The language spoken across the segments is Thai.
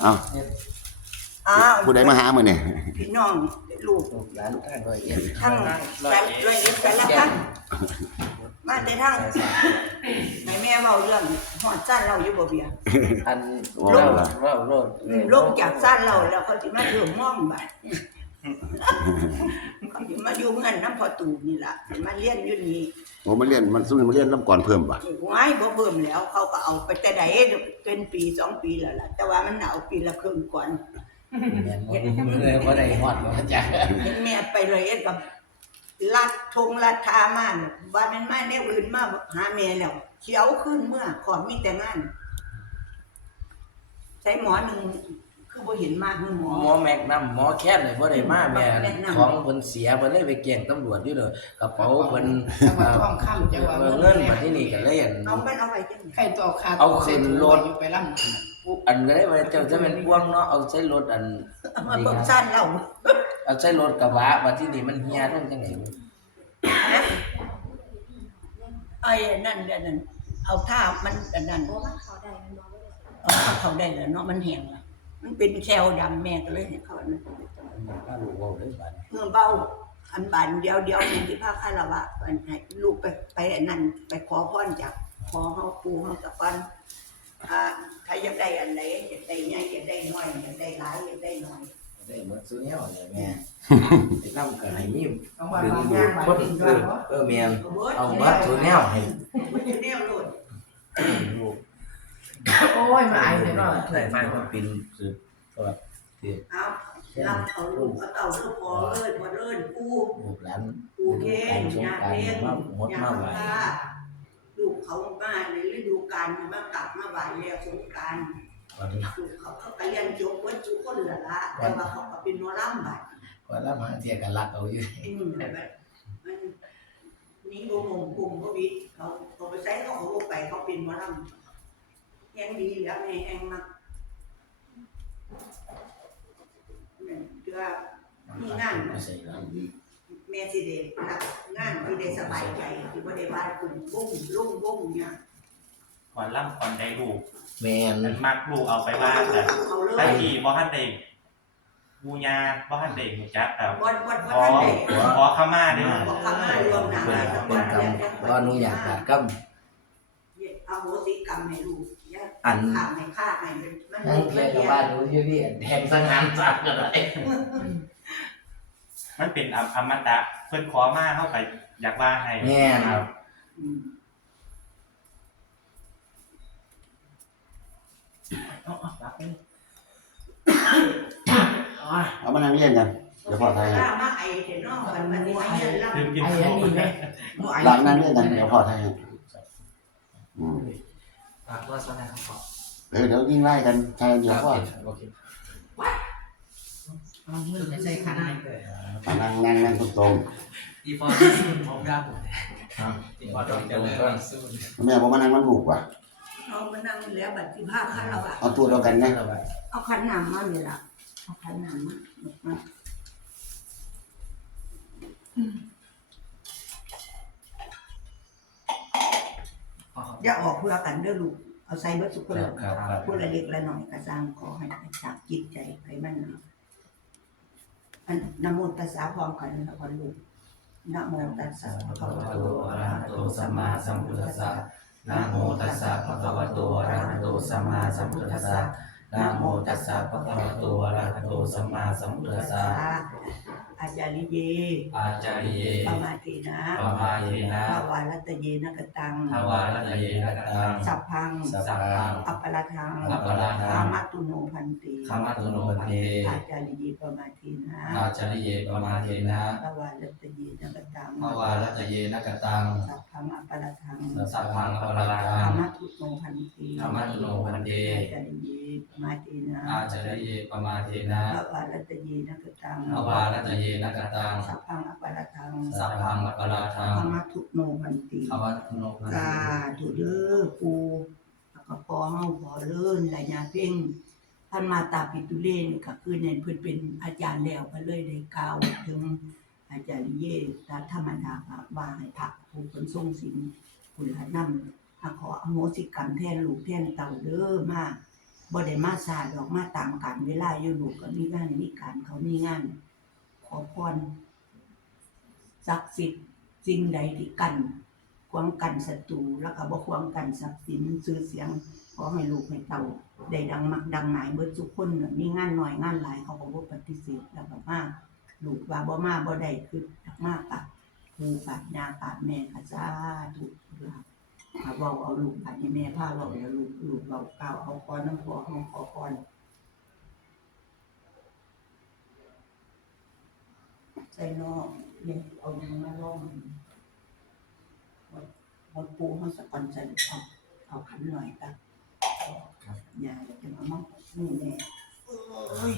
เอ้าอ้าวผู้ใดมาหามื้อนี่พี่น้องลูกลูกหลานท่านร้อยเอ็ดทั้งแสนร้อยเอ็ดแต่ละท่านมาแต่ทั้งให้แม่เว้าเรื่องฮอดซ่านเราอยู่บ่เบียอันว่าเล่าล่ะเล่าโลดอืมลงจากซ่านเราแล้วเขาสิมาเถือม่องบัดเขาสิ มาอยู่เงินน้ำพอตูนี่ล่ะสิมาเรียนอยู่นี่โอ้มาเรียนมันซุ่มมาเรียนนํก่อนเพิ่มบ่ไว้บ่เบิ่มแล้ว เขาก็เอาไปแต่ใดเป็นปีสองปีแล้วล่ะ แต่ว่ามันเอาปีละครึ่งก่อนแม่นบ่เลยบ่ได้ฮอดว่าจ้ะเห็นแม่ไปเลยเอ็ดกับลัดทงลัดทามาน่ะว่ามันมาแนวอื่นมาหาแม่แล้วเขียวขึ้นเมื่อขอมีแต่งานใส่หมอหนึ่ง คือบ่เห็นมากคือหมอ หมอแม็กนัมหมอแค้นเลยบ่ได้มาแม่แม็กนัมของเพิ่นเสียเพิ่นเลยไปแจ้งตำรวจอยู่เด้อกระเป๋าเพิ่นจังหวัดทองคำจังหวัดเออเงินมาที่นี่ก็เลยอัน เอามันเอาไปจังได๋ใครต่อขาดเอาขึ้นรถไปล่ำอันก็ได้ว่าเจ้าจะเป็นพ่วงเนาะเอาใช้รถอันเอามาเบิ่งซ่านเราเอาใช้รถกระบะมาที่นี่มันเฮียลงจังได๋ไอ้นั่นเดี๋ยวนั้นเอาท่ามันอันนั้นเพราะว่าเขาได้มันบอกว่าเอาเข้าเขาได้แล้วเนาะมันแห้งละ มันเป็นแคลดำแม่ก็เลยให้เขาอันนั้นถ้าลูกเว้าได้บาดเมื่อเบาอันบานเดียวเดียวนี่ที่พาคารวะอันให้ลูกไปไปอันนั้นไปขอพรจากขอเฮาปูเฮาตะกันอ่าถ้าอยากได้อันไหนอยากได้ใหญ่อยากได้น้อยอยากได้หลายอยากได้น้อยได้หมดซุแนวเลยแม่สินำก็ให้มีจังหวัดดึงบางดูย่างดบางคนดินเอด้วยอเนาะเออแม่นเบิดเอามาซุแนวให้มันจะแนวโลดลูก โอ้ยมาไอ้เนี่ยเนาะใส่ไฟมันเป็นสืบก็ที่เอารับเอาลูกเอาเต่าลูกพอเอ้ยพอเอิ้นปูลูกหลานปูเคนสงยาเล่นมาหมดยามาไหวพาลูกเขามาในฤดูกาลมากลับมาไหวแล้วสงกรารวันนี้ลูกเขาก็ไปเรียนจบวัดจุคนละละแต่ว่าเขาก็เป็นหมอลำบัดวันละมาเที่ยกันรักเอาอยู่นี่โมงกลุ่มก็วิเขาเขาไปใช้เขาเขาไปเขาเป็นหมอลำ ยังดีแล้วแม่แองมากเนี่ยเดือมีงานไม่ใส่แล้วแม่สิเดรับงานที่ได้สบายใจที่ว่าได้บ้านกลุ่มบุ้งลุ่งบุ้งเนี่ยก่อนล่ำก่อนได้ลูกแม่นมันมักลูกเอาไปบ้านแต่เขาเลถ้ายที่บ่ทันได้บูญาบ่ทันได้หูจักแต่วันวันขวันอนั้นเด็กขอขมาเด้อบอกคำมารวมหนาเป็นมาเป็นกรรมเพราะอนุญาตบาดกรรมเอาโหสิกรรมให้ลูกเนี่ย อันข้าให้ฆ่าให้มันนั่งเที่ยกับบ้านดูที่นี่แทงสังหารสัตว์ก็ได้มันเป็นออมตะเพิ่นขอมาเฮาไปอยากว่าให้แม่นครับอืมเอามานั่งเรียนกันเดี๋ยวพ่อทายให้ล่ามาไอเถอะเนาะมันมันไม่เงินล่าลืมกินไอ้ข้าอัวนนี้ไหมหมูไอ้หลังนั่งเรียนกันเดี๋ยวพ่อทายให้อืม ฝากว่าสนาครับเออเดี๋ยวยิ่งไล่กันทายเดี๋ยวพ่อโอเคเอามือจะใส่ขันให้มานั่งนั่งนั่งตรงอีฟอนที่ซูนผมได้หมดเลยครับอีฟอนต้องเจริญวันซูนๆแม่บอกมานั่งมันบุกว่ะเอามานั่งแล้วบัดที่ผ้าข้าเราอะเอาตัวเดียวกันนะเอาขันหนามมาเลยล่ะเอาขันหนามมามา อย่าออกเพื่อกันเด้อลูก เอาใส่เบิดสุกคนละครับครับผู้ละเล็กละน้อยก็สร้างขอให้ไปจากจิตใจไปมันเนาะอันนะโมตัสสะพร้อมกันนะพ่อลูกนะโมตัสสะภะคะวะโตอะระหะโตสัมมาสัมพุทธัสสะนะโมตัสสะภะคะวะโตอะระหะโตสัมมาสัมพุทธัสสะนะโมตัสสะภะคะวะโตอะระหะโตสัมมาสัมพุทธัสสะ อาจาริเยอาจาริเยปมาเทนะปมาเยนะภาวารัตเยนะกตังทวารัตเยนะตัง สัพพัง สัพพัง อัปปะละทัง อัปปะละทังอามาตุโนพันติขมัตตุโนปเทอาจาริเยปมาเทนะ อาจาริเยปมาเทนะภาวารัตเยนะกตังภวารัตเยนะกตัง สัพพัง อัปปะละทัง สัพพังอปะระทัอางมาตุโนพันติขมัตตุโนพันเทอาจาริเยปมาเทนะอาจาริเยปมาเทนะภาวารัตเยนะกตังภวารัตเยนะกตังสัพพังอัปปะละทังสัพพังอปะระทังอามาตุโนพันติขมัตตุโนพันสาเทธุเด้อปูแล้วก็พอเฮาพอเลิ่นหลายอย่างเพ่งท่านมาตาปิตุเลนก็คือเนี่ยเพิ่นเป็นอาจารย์แล้วก็เลยได้กล่าวถึงอาจารย์เยตาธรรมดาก็ว่าให้พระผู้เพิ่นทรงศีลคุณละนำขออโหสิกรรมแทนลูกแทนเต่าเด้อมาบ่ได้มาศาสตร์ดอกมาตามกาลเวลาอยู่ลูกก็มีงานมีการเขามีงานข อพรศักดิ์สิทธิ์สิ่งใดที่กันขวางกันศัตรูแล้วก็บ่ขวงกันทรัพย์สินชื่อเสียงขอให้ลูกให้เต้าได้ดังมักดังหมายเบิดทุกคนน่ะมีงานหน้อยงานหลายเขาก็บ่ปฏิเสธแล้วก็มาลูกว่าบ่มาบ่ได้คืออยากมากกับครูกับยากับแม่ก็สาธุลาถ้าเว้าเอาลูกอันนี้แม่พาเราแล้วลูกลูกเรากล่าวเอาก่อนน้ำขอเฮาขอก่อน ใส่นอกเนี่ยเอายังมาลองวันปูเฮาสะก่อนใส่เอาเอาขันหน่อยกันยาจะมามั่งนี่แน่เอ้ย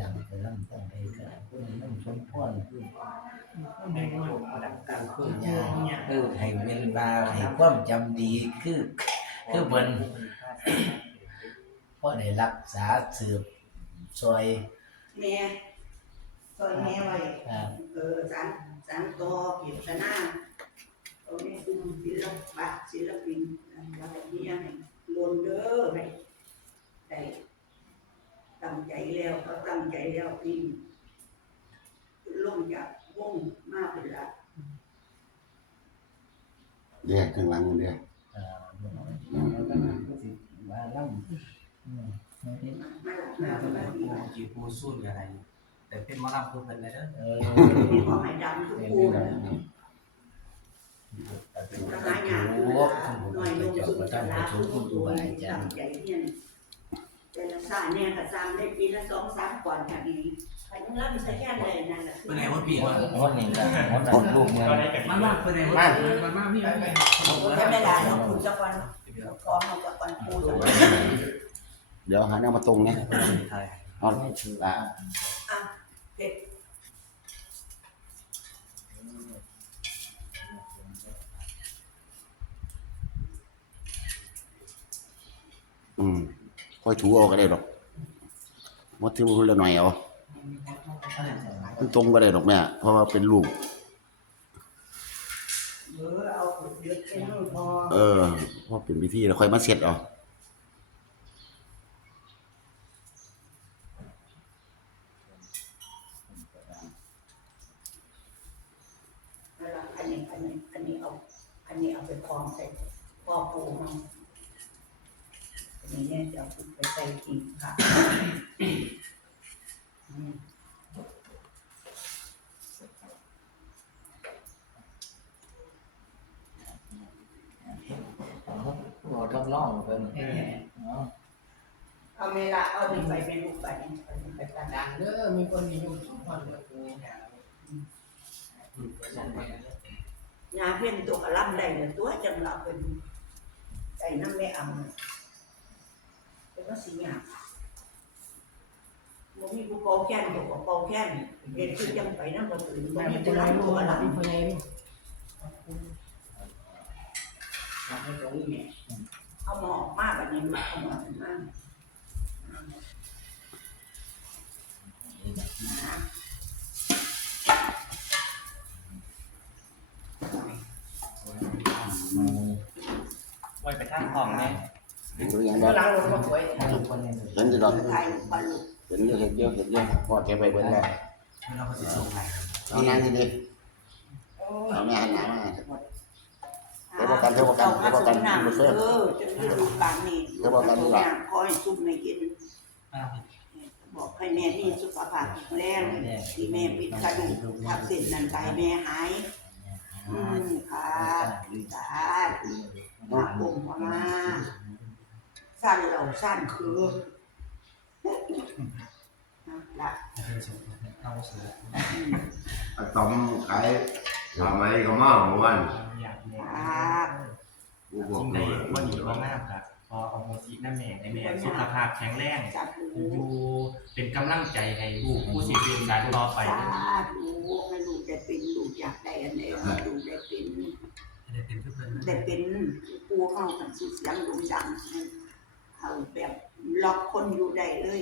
ดังไปล่ำต้องไปกันคนนั่งชมพรคือแม่งโยมมาดังกลางคืนยาเออให้เวลาให้ความจำดีคือ คือเพิ่นเพราะได้รักษาสืบซอยแม่ซอยแม่ไว้อ่าเออสารสารต่อเกียรตินาเอาในกลุ่มศิลปะศิลปินอะไรนี้ให้ลนเด้อให้ได้ตั้งใจแล้วก็ตั้งใจแล้วปีนลงจากวงมาเป็นละเรียกข้างหลังมันเรียก อ่าแล้วก็มาล่ำอืมมามามามาดีมากี่ปูสู้กับอะไร แต่เป็นมอลำคือเพิ่นเลยเด้อเออขอให้ดำทุกคู่นะเป็นหาหยาโอ้คุณผมจะจบมาตั้งแต่ชุมคุณดูอะไรจ้ะตั้งใจเรียแต่ละสาเนี่ยก็สร้างได้ปีละสองสามก่อนค่ะดีไปยังรับมีสัญญาณเลยนั่นแหละเป็นไงว่าปีว่านวันนี้ก็วันนั้นลูกเมืองก็ได้กันมันว่าเป็นไงว่ามันมาพี่ไปไปจะไม่ได้เราคุณจะวันขอเราจะวันปูจะวัน เดี๋ยวหาแนวมาตรงเนี่ยไทยเอาละอะเด็กอืมค่อยถูเอาก็ได้ดอกวัดที่พูดละหน่อยเอามันตรงก็ได้ดอกแม่เพราะว่าเป็นลูกเออเอาเดือดเป็นลูกพอเออเราะเป็นพิธีแล้วค่อยมาเสร็จเอา แล้วอันนี้อันนี้อันนี้เอา อันนี้เอาไปคล้องใส่พ่อปูมันอันนี้เนี่ยจะเอาไปใส่กินค่ะอืมหมดรับรองเพิ่นเอาเวลาเอาหนึ่งไปเป็นลูกไปเอาหนึ่งไปกันดังเด้อมีคนนิยมสมพรเด้อกูงานเพื่อนตัวกระลำได้เลยตัวจังเราเป็นใส่น้ำแม่อ่ำเป็นก็สิงห์บ่มีผู้เป่าแค้นตัวก็เป่าแค้นเด็กคือจังไปน้ำบ่ตื่นบ่ไม่มีเป็นผู้ ไรรับลูตัวกกระหลับลำมีคนไหนดิหลับให้ตรงนี้แม่เอาหมอออกมาแบบนี้เอาหมอออ เนี่ยเห็นอยู่ดอกถ่ายรูปมาลูกเห็นเยอะเห็นเยอะเห็นเยอะพอแกไปเบิ่งแล้วเราก็สิส่งให้เอานางนี่ดิโอ้เอาแม่หันหน้ามายเดี๋ยวบอกกันเดี๋ยวบอกกันเดี๋ยวบอกกันเอาเดี๋ยวบอกกันเออจะมีลูกปานนี่เดี๋ยวบอกกันดีกว่าขอให้ซุปไม่กินอ้าวบอกให้แม่มีสุขภาพแข็งแรงที่แม่ปิดกระดูกทับเส้นนั้นไปแม่หายอืมครับสาธุมาปุ่มมา สั้นเราสั้นคือนะละเอาเสืออืมอะตอมขายทำไมก็มาเมื่อวันอยากเนี่ยครับกูบอสิ่กงเลใดยว่าดีว่าหน้าครับพอเอาโมซิน้าแม่ในแม่สุขภาพแข็งแรงจับหูอยู่เป็นกำลังใจให้ลูกผู้สิเป็นการต่อไปสาธุให้ลูกได้เป็นลูกอยากได้อันไหนให้ลูกได้เป็นได้เป็นคือเพิ่นได้เป็นปูเข้ากันสุดเสียงดุงดังเอา แบบล็อกคนอยู่ได้เลย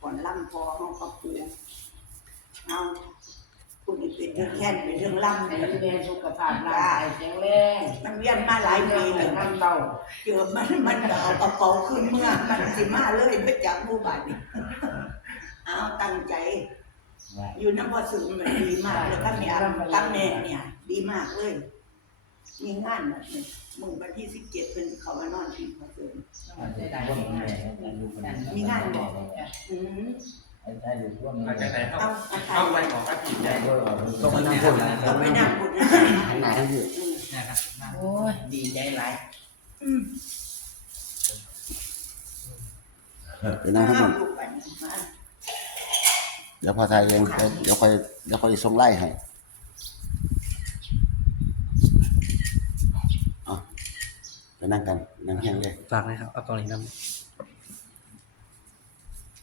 ก่อนล่ำพอเขาก็ปูเอาคุณเป็นแค้นเป็นเรื่องล่ำให้เนี่ยแม่สุขภาพร่างกายแข็งแรงมันเวียนมาหลายปีแล้วน้ำเต้าเจอมันมันเอากระเป๋าขึ้นเมื่อมันสิมาเลยไปจากหมู่บ้านนี่เอาตั้งใจ อยู่น้ำพอสูงมันดีมากเลยตั้งเนี่ยตั้งแม่เนี่ย ดีมากเลย มีงานแบบนี้มึงวันที่สิบเจ็ดเป็นเขามานอนที่พอสูงได้ได้มีงานบอกอืมได้หรือว่าหลังจากไหนเข้าเอาเอาเข้าไปของพระผิดได้ต้องมานั่งพูดนะเอาไปนั่งพูดนะหน้าอยืดอืมนะครับโอ้ยดีใจหลายอืมไปนั่งทั้หมดลูกไปมาเดี๋ยวพอไทยเองเดี๋ยวค่อยเดี๋ยวค่อยส่งไล่ให้เอาไป นั่งกันนั่งเฮียงเลยฝากนะครับเอากล่องนี้นำ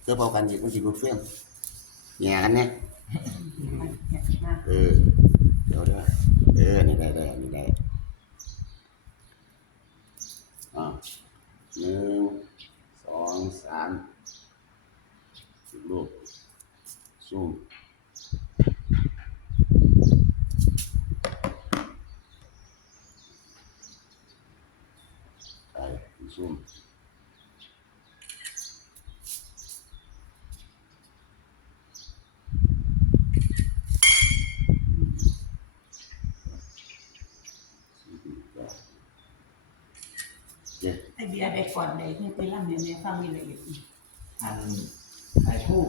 เพื่อพอกันอีกมันสิรุดเฟื่องแง่กันเนี่ยมาเออเดี๋ยวเด้อเออนี่ได้ได้อันนี่ได้อ่าหนึ่งสองสามสิบลูกซูมไปซูมเย้ ไอเบียร์ได้ก่อนได้ที่ไปร่ำเนี่ยแม่ฟังมีละเอียดอีกอันไอ้ผู้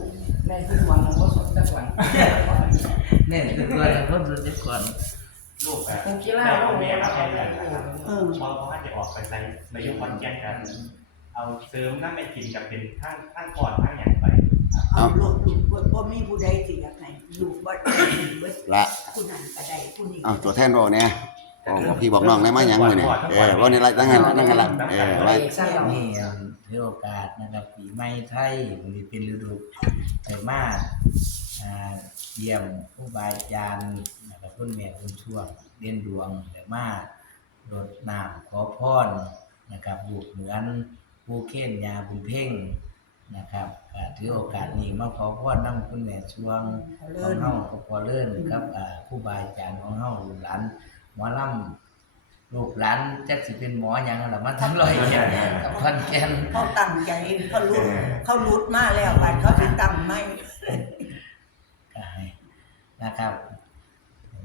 แม่ทุกวันเราก็สนทุกวันเนี่ยคือตัวเราเพิ่มรู้จักก่อนลูกแบบกูกีฬาได้เราพ่อแม่แม่มามาให้ให้กักันนเออเพราะเพราะว่าจะออกไปใช้ไปยุ่งคอนแกนกัน เอาเสริมนั่งไปกินกับเป็นข้างข้างก่อนข้างอย่างไปเอาลูกลูกบ่บ่มีผู้ใดสิอยากให้ลูกบ่ได้เบิดละผู้นั้นก็ได้ผู้นี้เอาตัวแทนบอกเนี่ย บอกบอกพี่บอกน้องได้มาหยังมือเนี่ยเออว่านี่ละตั้งงานละตั้งงานละเออว่าสร้างนี่ถือโอกาสนะครับปีใหม่ไทยมันเป็นฤดูไตรมาสอ่าเยี่ยมผู้บาอาจารย์นะครับคุณแม่คุณช่วงเด่นดวงไตรมาสรดน้ำขอพรนะครับลูกเหมือนผู้เข่นยาบุญเพ่งนะครับก็ถือโอกาสนี้มาขอพรนำคุณแม่ช่วงเอาขเลิองศเฮาก็พอเลื่อนครับอ่าครูบาอาจารย์ของเฮาลูกหลาน หมอลำลูกหลานจักสิเป็นหมอหยังล่ะมาทั้งร้อยเอ็ดกับพันแก่นเขาตั้งใจเขารุดเขารุดมาแล้วบัดเขาสิตั้งไม่ก็ให้นะครับ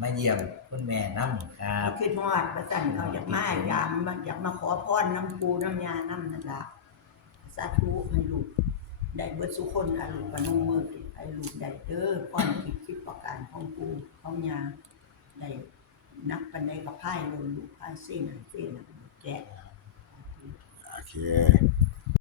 มาเยี่ยมคุณแม่น้ำครับคิดฮอดประจันเขาอยากมายามมันอยากมาขอพรน้ำปูน้ำยาน้ำนั่นล่ะสาธุให้ลูกได้เบิดสุคนค่ะลูกปนมมือให้ลูกได้เด้อพรคิดคิดประการของปูของยาได้ นักปันไดกับไพ่ลงลูกไพ่เส้นหางเส้นแกะ โอเค